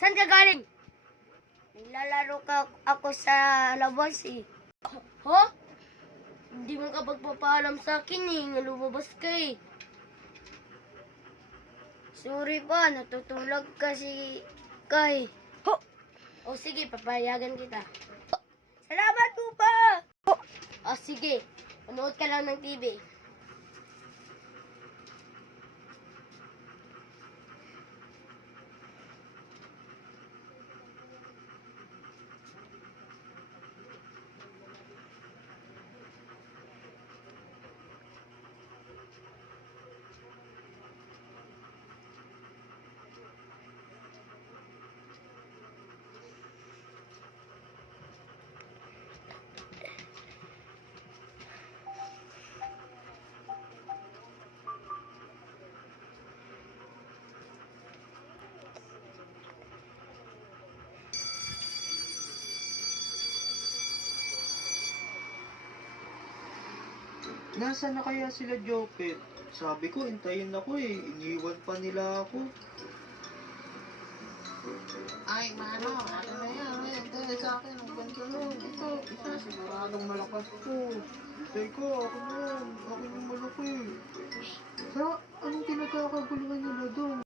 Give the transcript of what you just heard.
Saan ka galing? Naglalaro ako sa labas eh. Ha? Hindi mo ka pagpapaalam sa akin eh. Nga lumabas ka eh. Sorry pa, natutulog kasi kay. Ho! O sige, papayagan kita. Salamat po pa! O sige, manood ka lang ng TV. Nasaan na kaya sila Jopet? Sabi ko, hintayin ako eh. Iniwan pa nila ako. Ay, mano, ano na yan? Hintay sa akin, ang ganda nun. Ito, isa, siguradong malakas to. Hintay ko, ako na yan. Akin yung malaki. Sa, anong pinagkakaguluhan nila doon?